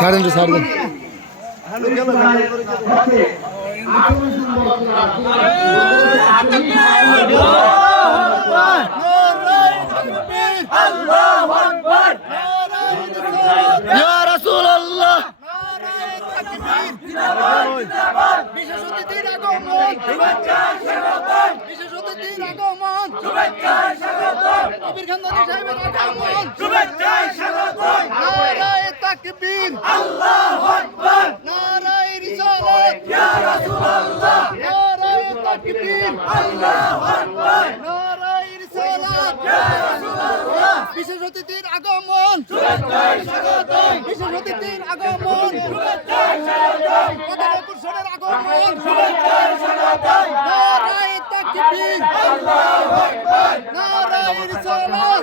ছাড়েন তো ছাড়বেন বিশেষ অতিথির আগমন, বিশেষ অতিথির আগমন, আকর্ষণের আগমন, নারায়ে তাকবীর, নারায়ে রিসালাত,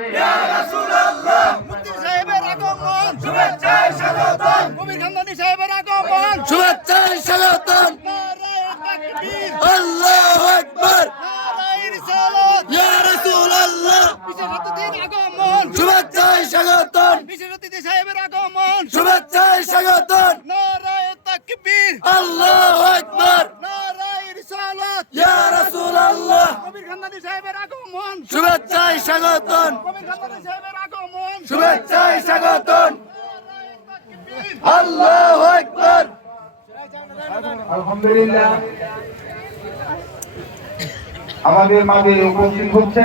মুফতি সাহেবের আগমন, শুভেচ্ছায় স্বাগতম, কবির খানদানি সাহেবের আগমন, শুভেচ্ছায় স্বাগতম। নারায়ে তাকবীর, আল্লাহু আকবার, নারায়ে রিসালাত, ইয়া রাসূলুল্লাহ। বিশেষ অতিথির আগমন, শুভেচ্ছায় স্বাগতম, বিশেষ অতিথি সাহেবের আগমন, শুভেচ্ছায় স্বাগতম। নারায়ে তাকবীর, আল্লাহু আকবার, নারায়ে রিসালাত, ইয়া রাসূলুল্লাহ। কবির খানদানি সাহেবের আগমন, শুভেচ্ছায় স্বাগতম, কবির খানদানি সাহেবের আগমন, শুভেচ্ছায় স্বাগতম। নারায়ে তাকবীর। আল্লাহু আকবার। আলহামদুলিল্লাহ আমাদের মাঝে উপস্থিত হচ্ছে